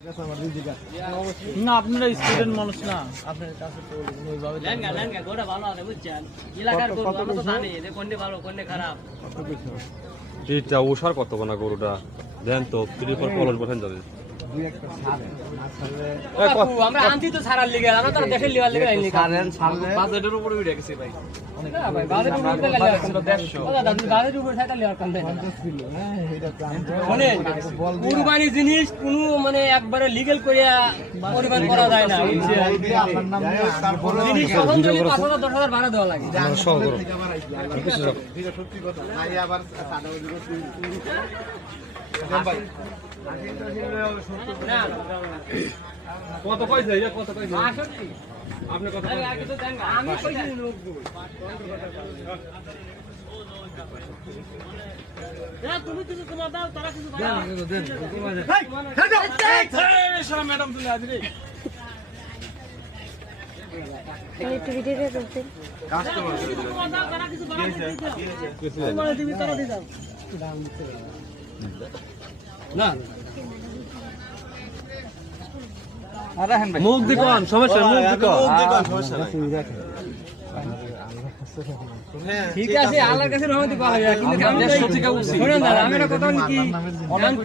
না আপনারা স্টুডেন্ট মানুষ না, আপনার কাছে তো ওইভাবে গোটা ভালো আছে বুঝছেন, এলাকার গরু আমরা তো জানি যে কোনটা ভালো কোনটা খারাপ। এটা ওষার কত না গরুটা দেন তো ত্রিপল পলস বসেন যাবে আমরা আনছি তো ছাড়ার লিগে, আমরা তো দেশের লিগার লিগে আইনি বাজেটের উপরে উঠে গেছে ভাই। ভাই বাজেট উপরে উঠে গেলে 150 বাজেট উপরে থাকা লিগার কাম দেয় কুরবানি জিনিস কোনো মানে একবারে লিগ্যাল করিয়া পরিমাণ করা যায় না জিনিস তখন যদি 5,000 10,000 ভাড়া দেওয়া লাগে। কত কইছে কত কইছে আপনি কত আমি কইছি 90 তুমি কিছু তোমার দাও, তারা কিছু ম্যাডাম তুমি আজ রে না মুখ দিকন সমস্যা, মুখ দিকন ঠিক আছে, আল্লাহর কাছে রহমতি পাওয়া যায়, কিন্তু আমি শুনেন দাদা, আমি একটা কথা বলি কি,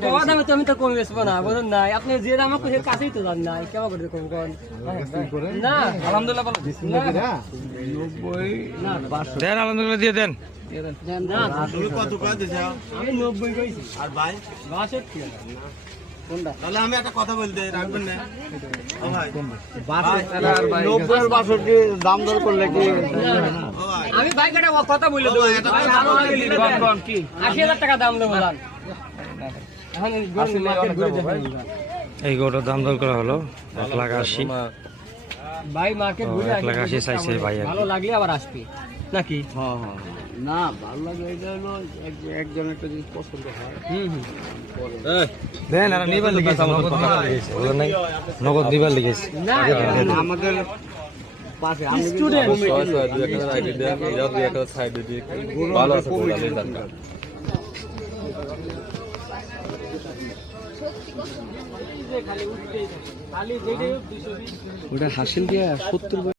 কম দামে তো আমি তো কমে বেচবো না, বুঝলেন না? আপনি যে দাম আমাকে কাছেই তো জান না, কেমন করে কম করেন না? আলহামদুলিল্লাহ ভালো দেন আলহামদুলিল্লাহ দিয়ে দেন। আমি 90 কইছি। আর ভাই 62 তাহলে আমি একটা কথা বলতে রাখবেন না ও ভাই 90-62 দাম দর করলে কি আমি বাইক একটা কথা বলে দেবো, ভাই ভালো লাগে নিলে দেন। কি 80,000 টাকা দাম দেবো জান। এখন গরু মার্কেট ঘুরে দেখেন এই গরুটার দাম দর করা হলো 1,80,000। ভাই, মার্কেট ঘুরে 1,80,000 চাইছে ভাই। ভালো লাগলে আবার আসবে নাকি? না ভালো লাগে, এটা হলো একজন একটা জিনিস পছন্দ হয়। দেন আর নিবার লিখেছে নগদ নিবার লিখেছে না আমাদের পাশে আমি স্টুডেন্ট ভালো আছে খালি উঠতেই থাকে, খালি যেটাই 220 ওটা হাসিল দিয়ে 70